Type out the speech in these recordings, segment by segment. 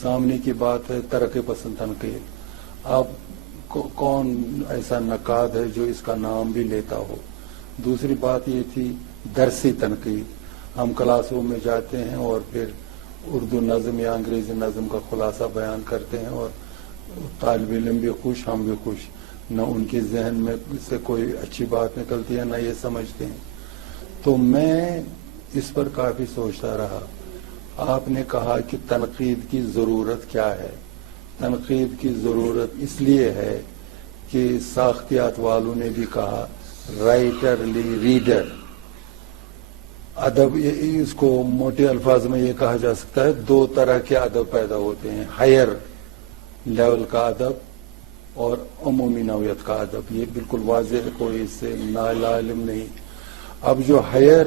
سامنے کی بات ہے ترقی پسند تنقید. اب کون ایسا نقاد ہے جو اس کا نام بھی لیتا ہو؟ دوسری بات یہ تھی درسی تنقید. ہم کلاسوں میں جاتے ہیں اور پھر اردو نظم یا انگریزی نظم کا خلاصہ بیان کرتے ہیں اور طالب علم بھی خوش، ہم بھی خوش. نہ ان کے ذہن میں سے کوئی اچھی بات نکلتی ہے نہ یہ سمجھتے ہیں. تو میں اس پر کافی سوچتا رہا. آپ نے کہا کہ تنقید کی ضرورت کیا ہے؟ تنقید کی ضرورت اس لیے ہے کہ ساختیات والوں نے بھی کہا رائٹر لی ریڈر. ادب، اس کو موٹے الفاظ میں یہ کہا جا سکتا ہے دو طرح کے ادب پیدا ہوتے ہیں، ہائر لیول کا ادب اور عمومی نوعیت کا ادب. یہ بالکل واضح ہے، کوئی اس سے ناعلم نہیں. اب جو ہائر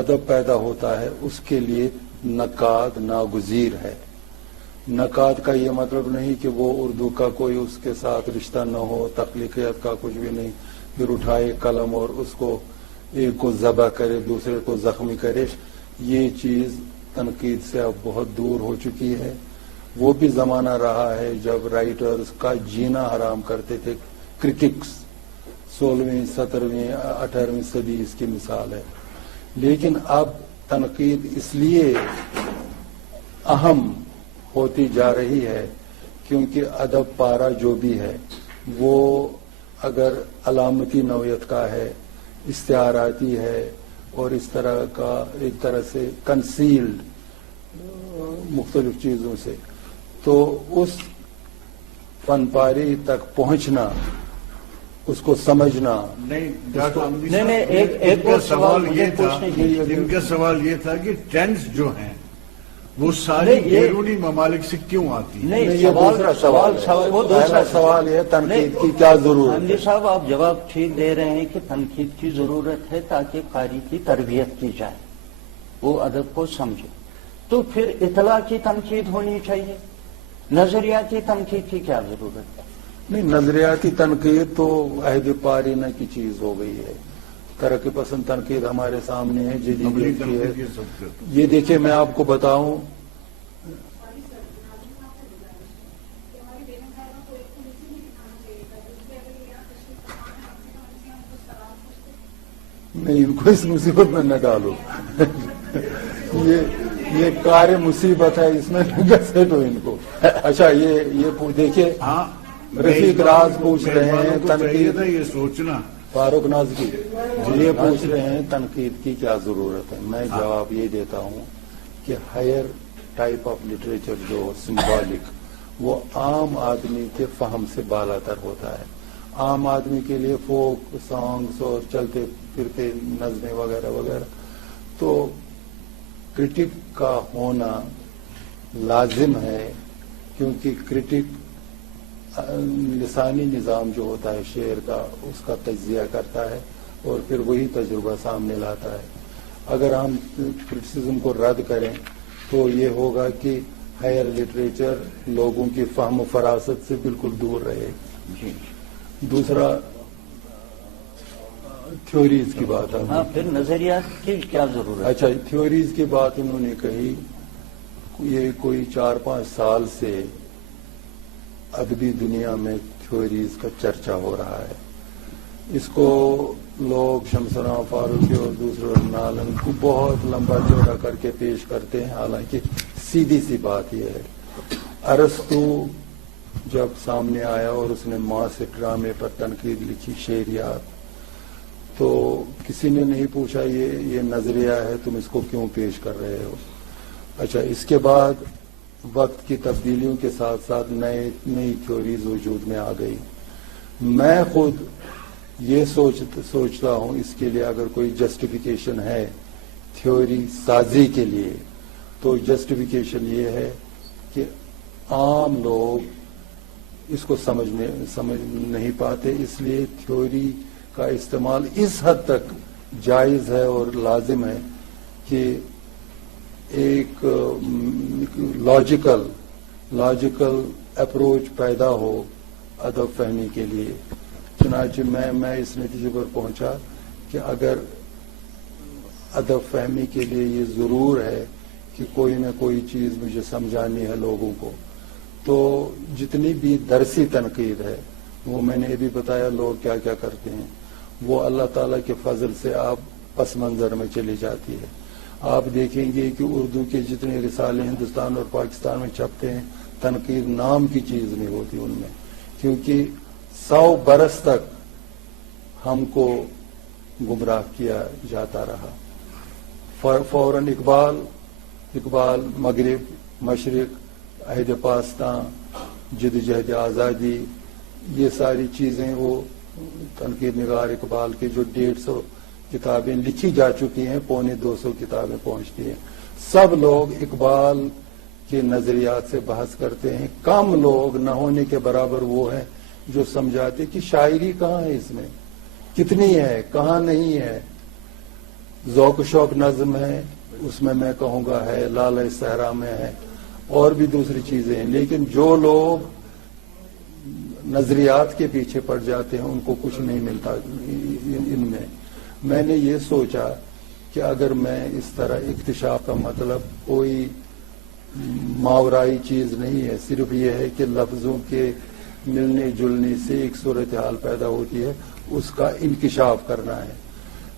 ادب پیدا ہوتا ہے اس کے لیے نقاد ناگزیر ہے. نقاد کا یہ مطلب نہیں کہ وہ اردو کا کوئی اس کے ساتھ رشتہ نہ ہو، تخلیقیت کا کچھ بھی نہیں، پھر اٹھائے قلم اور اس کو ایک کو ذبح کرے دوسرے کو زخمی کرے. یہ چیز تنقید سے اب بہت دور ہو چکی ہے. وہ بھی زمانہ رہا ہے جب رائٹرز کا جینا حرام کرتے تھے کرٹکس. 16ویں 17ویں 18ویں صدی اس کی مثال ہے. لیکن اب تنقید اس لیے اہم ہوتی جا رہی ہے کیونکہ ادب پارا جو بھی ہے وہ اگر علامتی نوعیت کا ہے، استعاراتی ہے اور اس طرح کا ایک طرح سے کنسیلڈ مختلف چیزوں سے، تو اس فن پاری تک پہنچنا، اس کو سمجھنا. ایک سوال یہ تھا، ان کا سوال یہ تھا کہ ٹینس جو ہیں وہ سارے بیرونی ممالک سے کیوں آتی ہیں؟ نہیں، یہ دوسرا سوال ہے تنقید کی کیا ضرورت حمدی صاحب آپ جواب ٹھیک دے رہے ہیں کہ تنقید کی ضرورت ہے تاکہ قاری کی تربیت کی جائے، وہ ادب کو سمجھے. تو پھر اطلاع کی تنقید ہونی چاہیے، نظریاتی تنقید کی کیا ضرورت ہے؟ نہیں، نظریاتی تنقید تو عہد پارینہ کی چیز ہو گئی ہے. ترقی پسند تنقید ہمارے سامنے ہے، جدیدیت کی ہے. یہ دیکھیں میں آپ کو بتاؤں، نہیں ان کو اس مصیبت میں نہ ڈالو. یہ کار مصیبت ہے، اس میں گھسیٹو ان کو. اچھا یہ دیکھیے رفیق راز پوچھ رہے ہیں تنقید، یہ سوچنا فاروق نازکی یہ پوچھ رہے ہیں تنقید کی کیا ضرورت ہے. میں جواب یہ دیتا ہوں کہ ہائر ٹائپ آف لٹریچر جو سمبولک وہ عام آدمی کے فہم سے بالا تر ہوتا ہے. عام آدمی کے لیے فوک سانگس اور چلتے پھرتے نظمیں وغیرہ وغیرہ، تو کرٹک کا ہونا لازم ہے کیونکہ کرٹک لسانی نظام جو ہوتا ہے شعر کا اس کا تجزیہ کرتا ہے اور پھر وہی تجربہ سامنے لاتا ہے. اگر ہم کرٹیسزم کو رد کریں تو یہ ہوگا کہ ہائر لٹریچر لوگوں کی فہم و فراست سے بالکل دور رہے. دوسرا تھیوریز کی بات ہے. پھر نظریات کی کیا ضرورت ہے؟ اچھا، تھیوریز کی بات انہوں نے کہی. یہ کوئی 4-5 سال سے ادبی دنیا میں تھیوریز کا چرچا ہو رہا ہے. اس کو لوگ شمس راں فاروقی اور دوسرے نالن کو بہت لمبا چوڑا کر کے پیش کرتے ہیں، حالانکہ سیدھی سی بات یہ ہے. ارسطو جب سامنے آیا اور اس نے ماسک ڈرامے پر تنقید لکھی، شعریات، تو کسی نے نہیں پوچھا یہ نظریہ ہے تم اس کو کیوں پیش کر رہے ہو. اچھا، اس کے بعد وقت کی تبدیلیوں کے ساتھ ساتھ نئی تھیوریز وجود میں آ گئی. میں خود یہ سوچتا ہوں اس کے لیے اگر کوئی جسٹیفیکیشن ہے تھیوری سازی کے لیے تو جسٹیفیکیشن یہ ہے کہ عام لوگ اس کو سمجھ نہیں پاتے، اس لیے تھیوری کا استعمال اس حد تک جائز ہے اور لازم ہے کہ ایک لاجیکل اپروچ پیدا ہو ادب فہمی کے لیے. چنانچہ میں اس نتیجے پر پہنچا کہ اگر ادب فہمی کے لیے یہ ضرور ہے کہ کوئی نہ کوئی چیز مجھے سمجھانی ہے لوگوں کو. تو جتنی بھی درسی تنقید ہے وہ میں نے یہ بھی بتایا لوگ کیا کیا کرتے ہیں، وہ اللہ تعالیٰ کے فضل سے آپ پس منظر میں چلی جاتی ہے. آپ دیکھیں گے کہ اردو کے جتنے رسالے ہندوستان اور پاکستان میں چھپتے ہیں تنقید نام کی چیز نہیں ہوتی ان میں، کیونکہ 100 برس تک ہم کو گمراہ کیا جاتا رہا. فوراً اقبال مغرب مشرق عہد پاستاں جدوجہد آزادی یہ ساری چیزیں وہ تنقید نگار اقبال کے جو 150 کتابیں لکھی جا چکی ہیں 250 کتابیں پہنچتی ہیں. سب لوگ اقبال کے نظریات سے بحث کرتے ہیں. کم لوگ نہ ہونے کے برابر وہ ہیں جو سمجھاتے کہ شاعری کہاں ہے، اس میں کتنی ہے کہاں نہیں ہے. ذوق و شوق نظم ہے اس میں کہوں گا ہے، لالہ صحرا میں ہے، اور بھی دوسری چیزیں ہیں. لیکن جو لوگ نظریات کے پیچھے پڑ جاتے ہیں ان کو کچھ نہیں ملتا ان میں. میں نے یہ سوچا کہ اگر میں اس طرح اکتشاف کا مطلب کوئی ماورائی چیز نہیں ہے، صرف یہ ہے کہ لفظوں کے ملنے جلنے سے ایک صورتحال پیدا ہوتی ہے، اس کا انکشاف کرنا ہے.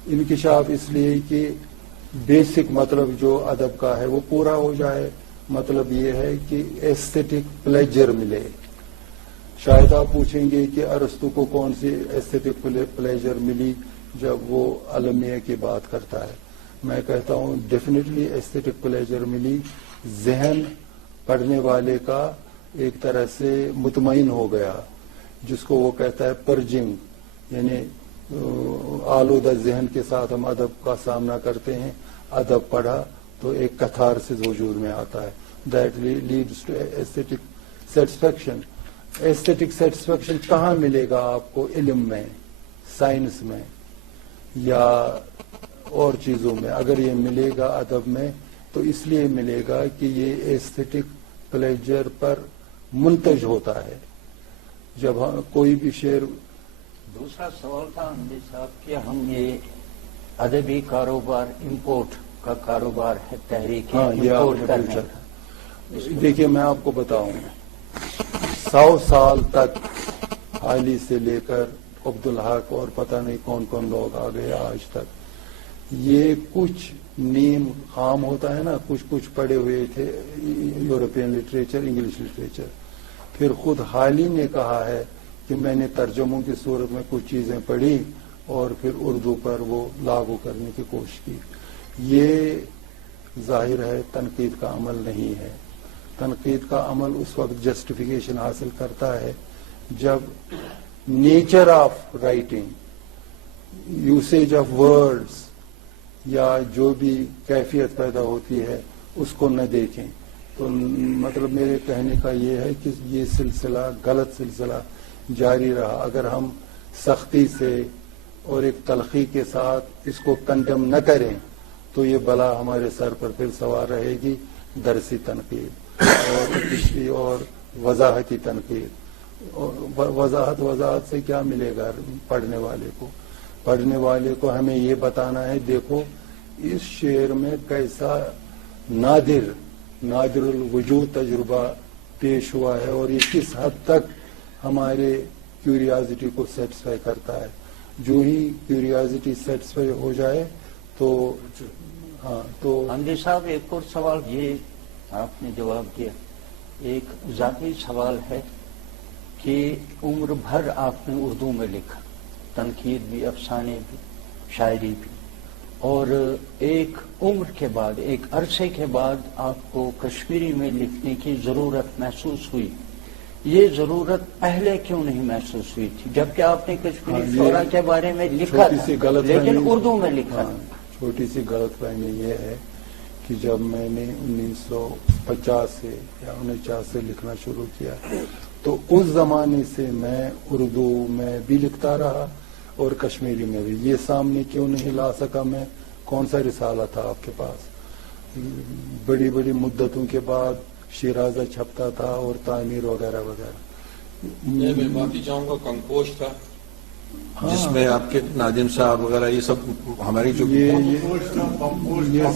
انکشاف اس لیے کہ بیسک مطلب جو ادب کا ہے وہ پورا ہو جائے. مطلب یہ ہے کہ ایستھیٹک پلیجر ملے. شاید آپ پوچھیں گے کہ ارسطو کو کون سی ایستھیٹک پلیجر ملی جب وہ المیہ کی بات کرتا ہے. میں کہتا ہوں ڈیفینیٹلی ایستھیٹک پلیجر ملی. ذہن پڑھنے والے کا ایک طرح سے مطمئن ہو گیا، جس کو وہ کہتا ہے پرجنگ، یعنی آلودہ ذہن کے ساتھ ہم ادب کا سامنا کرتے ہیں. ادب پڑھا تو ایک کتھارسس وجود میں آتا ہے. That leads to aesthetic satisfaction. Aesthetic satisfaction کہاں ملے گا آپ کو؟ علم میں، سائنس میں یا اور چیزوں میں. اگر یہ ملے گا ادب میں تو اس لیے ملے گا کہ یہ ایستھیٹک پلیجر پر منتج ہوتا ہے. جب کوئی بھی شعر. دوسرا سوال تھا حمدی صاحب کہ ہم یہ ادبی کاروبار امپورٹ کا کاروبار ہے، تحریک امپورٹ کرنے کا. دیکھیے میں آپ کو بتاؤں 100 سال تک حالی سے لے کر عبدالحق اور پتہ نہیں کون کون لوگ آ گئے آج تک. یہ کچھ نیم خام ہوتا ہے نا، کچھ پڑھے ہوئے تھے یورپین لٹریچر، انگلش لٹریچر. پھر خود حالی نے کہا ہے کہ میں نے ترجموں کی صورت میں کچھ چیزیں پڑھی اور پھر اردو پر وہ لاگو کرنے کی کوشش کی. یہ ظاہر ہے تنقید کا عمل نہیں ہے. تنقید کا عمل اس وقت جسٹیفیکیشن حاصل کرتا ہے جب nature of writing, usage of words یا جو بھی کیفیت پیدا ہوتی ہے اس کو نہ دیکھیں. تو مطلب میرے کہنے کا یہ ہے کہ یہ سلسلہ غلط سلسلہ جاری رہا. اگر ہم سختی سے اور ایک تلخی کے ساتھ اس کو کنڈم نہ کریں تو یہ بلا ہمارے سر پر پھر سوار رہے گی. درسی تنقید اور وضاحتی تنقید. وضاحت سے کیا ملے گا پڑھنے والے کو؟ پڑھنے والے کو ہمیں یہ بتانا ہے دیکھو اس شعر میں کیسا نادر الوجود تجربہ پیش ہوا ہے اور یہ کس حد تک ہمارے کیوریازٹی کو سیٹسفائی کرتا ہے. جو ہی کیوریازٹی سیٹسفائی ہو جائے تو ہاں. تو حمدی صاحب ایک اور سوال یہ آپ نے جواب دیا. ایک ذاتی سوال ہے کہ عمر بھر آپ نے اردو میں لکھا، تنقید بھی، افسانے بھی، شاعری بھی، اور ایک عمر کے بعد، ایک عرصے کے بعد آپ کو کشمیری میں لکھنے کی ضرورت محسوس ہوئی. یہ ضرورت پہلے کیوں نہیں محسوس ہوئی تھی جبکہ آپ نے کشمیری شعراء کے بارے میں لکھا تھا لیکن اردو میں لکھا؟ چھوٹی سی غلط فہمی یہ ہے کہ جب میں نے 1950 سے یا 49 سے لکھنا شروع کیا تو اس زمانے سے میں اردو میں بھی لکھتا رہا اور کشمیری میں بھی. یہ سامنے کیوں نہیں لا سکا میں؟ کون سا رسالہ تھا آپ کے پاس؟ بڑی بڑی مدتوں کے بعد شیرازہ چھپتا تھا اور تعمیر وغیرہ وغیرہ. میں معافی چاہوں گا، کنکوش تھا. جس میں آپ کے نادم صاحب وغیرہ یہ سب ہماری جو یہ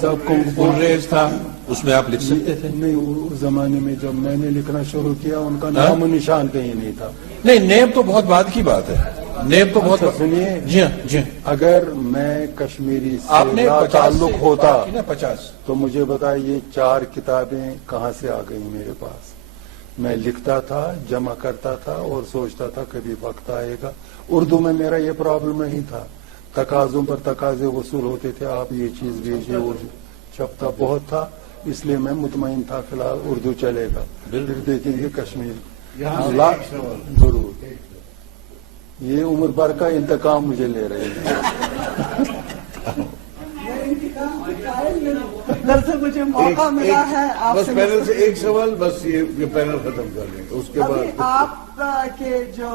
سب ریز تھا اس میں آپ لکھ سکتے تھے؟ نہیں، اس زمانے میں جب میں نے لکھنا شروع کیا ان کا نام و نشان کہیں نہیں تھا. نہیں، نیب تو بہت بعد کی بات ہے. نیب تو بہت سنیے، جی ہاں جی ہاں. اگر میں کشمیری آپ سے نے تعلق ہوتا 50 تو مجھے بتائیے 4 کتابیں کہاں سے آ گئی میرے پاس. میں لکھتا تھا، جمع کرتا تھا اور سوچتا تھا کبھی وقت آئے گا. اردو میں میرا یہ پرابلم نہیں تھا، تقاضوں پر تقاضے وصول ہوتے تھے، آپ یہ چیز بھیجیے، وہ چھپتا بہت تھا، اس لیے میں مطمئن تھا فی الحال اردو چلے گا. پھر دیکھیں گے کشمیر ضرور. یہ عمر بھر کا انتقام مجھے لے رہے ہیں. دراصل مجھے موقع ملا ہے آپ بس سے پینل سے ایک سوال، بس یہ پینل ختم کر لیں گے، اس کے ابھی بعد آپ کے جو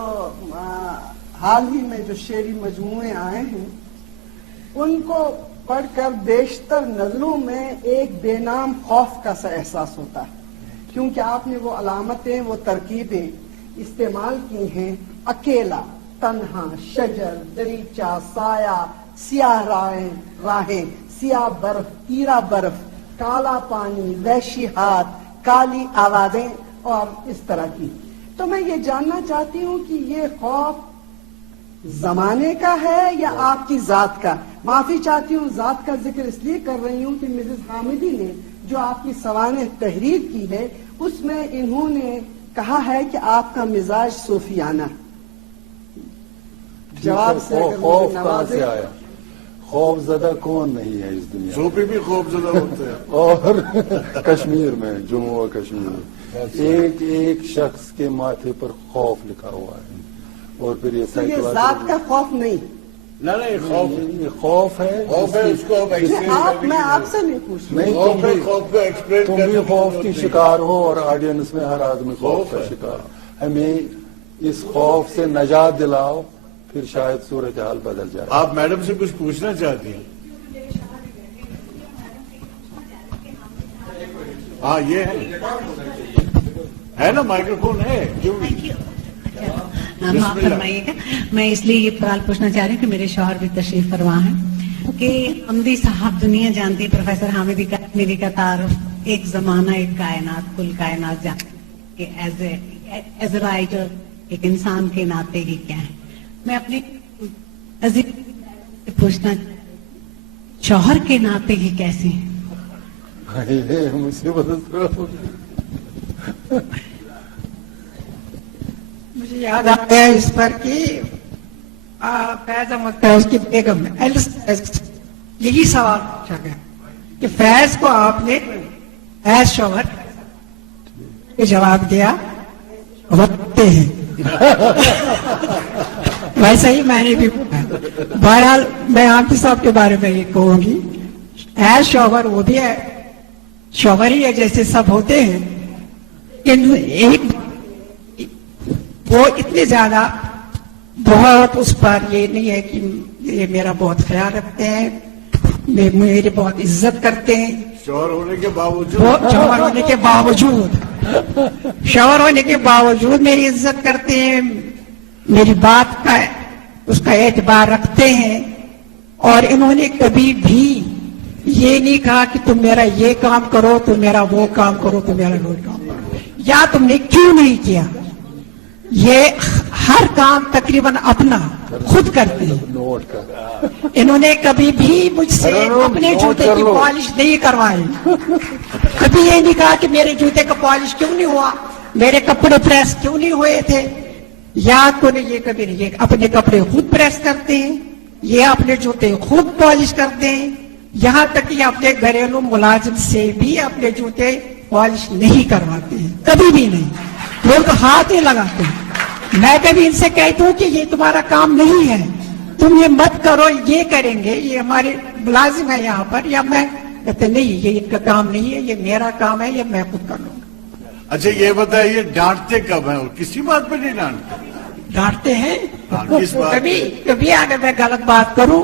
حال ہی میں جو شعری مجموعے آئے ہیں ان کو پڑھ کر بیشتر نظروں میں ایک بے نام خوف کا سا احساس ہوتا ہے، کیونکہ آپ نے وہ علامتیں، وہ ترکیبیں استعمال کی ہیں: اکیلا، تنہا، شجر، دریچہ، سایہ، سیاہ راہیں، سیاہ برف، تیرا برف، کالا پانی، وحشی ہاتھ، کالی آوازیں اور اس طرح کی. تو میں یہ جاننا چاہتی ہوں کہ یہ خوف زمانے کا ہے یا آپ کی ذات کا؟ معافی چاہتی ہوں، ذات کا ذکر اس لیے کر رہی ہوں کہ مسز حامدی نے جو آپ کی سوانح تحریر کی ہے اس میں انہوں نے کہا ہے کہ آپ کا مزاج صوفیانہ. جواب سے اگر خوف مجھے کہاں نوازے. سے آیا؟ خوف زدہ کون نہیں ہے اس دنیا میں؟ صوفی بھی خوف زدہ ہوتے ہیں. اور کشمیر میں، جموں و کشمیر میں ایک ایک شخص کے ماتھے پر خوف لکھا ہوا ہے. اور پھر یہ تو یہ ذات کا خوف نہیں. نہیں، خوف یہ خوف ہے. خوف ہے، اس کو اب ایکسپلین میں آپ سے نہیں پوچھ رہی. نہیں، خوف کو ایکسپلین تم بھی خوف کی شکار ہو اور آڈینس میں ہر آدمی خوف کا شکار. ہمیں اس خوف سے نجات دلاؤ، پھر شاید صورتحال بدل جائے. آپ میڈم سے کچھ پوچھنا چاہتی ہیں؟ ہاں، یہ ہے نا، مائکرو فون ہے، کیوں نہیں؟ معاف فرمائیے گا، میں اس لیے یہ سوال پوچھنا چاہ رہی ہوں کہ میرے شوہر بھی تشریف فرما ہیں کہ حامدی صاحب دنیا جانتی، پروفیسر حامدی کا تعارف ایک زمانہ، ایک کائنات، کل کائنات جانتی کہ ایز اے رائٹر ایک انسان کے ناطے ہی کیا ہے. میں اپنی عزیز سے پوچھنا شوہر کے ناطے ہی کیسے ہیں؟ مجھے یاد آ گیا اس پر کہ فیض احمد فیض کی بیگم یہی سوال پوچھا گیا کہ فیض کو آپ نے ایز شوہر جواب دیا رکھتے ہیں. ویسے ہی میں نے بھی بہرحال میں آپ صاحب کے بارے میں یہ کہوں گی، ایز شوہر وہ بھی ہے، شوہر ہی ہے جیسے سب ہوتے ہیں. ایک وہ اتنے زیادہ بہت اس پر یہ نہیں ہے کہ یہ میرا بہت خیال رکھتے ہیں، میری بہت عزت کرتے ہیں. شوہر ہونے کے باوجود شوہر ہونے کے باوجود میری عزت کرتے ہیں، میری بات کا اس کا اعتبار رکھتے ہیں. اور انہوں نے کبھی بھی یہ نہیں کہا کہ تم میرا یہ کام کرو، تم میرا وہ کام کرو، تم میرا وہ کام کرو، یا تم نے کیوں نہیں کیا. یہ ہر کام تقریباً اپنا خود کرتے ہیں. انہوں نے کبھی بھی مجھ سے اپنے جوتے کی پالش نہیں کروائی. کبھی یہ نہیں کہا کہ میرے جوتے کا پالش کیوں نہیں ہوا، میرے کپڑے پریس کیوں نہیں ہوئے تھے. یاد کو نہیں، یہ کبھی نہیں. یہ اپنے کپڑے خود پریس کرتے ہیں، یہ اپنے جوتے خود پالش کرتے ہیں. یہاں تک کہ اپنے گھریلو ملازم سے بھی اپنے جوتے پالش نہیں کرواتے ہیں، کبھی بھی نہیں. لوگ ہاتھ ہی لگاتے ہیں. میں کبھی ان سے کہتا ہوں کہ یہ تمہارا کام نہیں ہے، تم یہ مت کرو، یہ کریں گے، یہ ہمارے ملازم ہے یہاں پر، یا میں کہتے نہیں، یہ ان کا کام نہیں ہے، یہ میرا کام ہے، یہ میں خود کر لوں گا. اچھا یہ بتائیے ڈانٹتے کب ہیں؟ اور کسی بات پہ نہیں ڈانٹتے؟ ڈانٹتے ہیں کس بات؟ کبھی اگر میں غلط بات کروں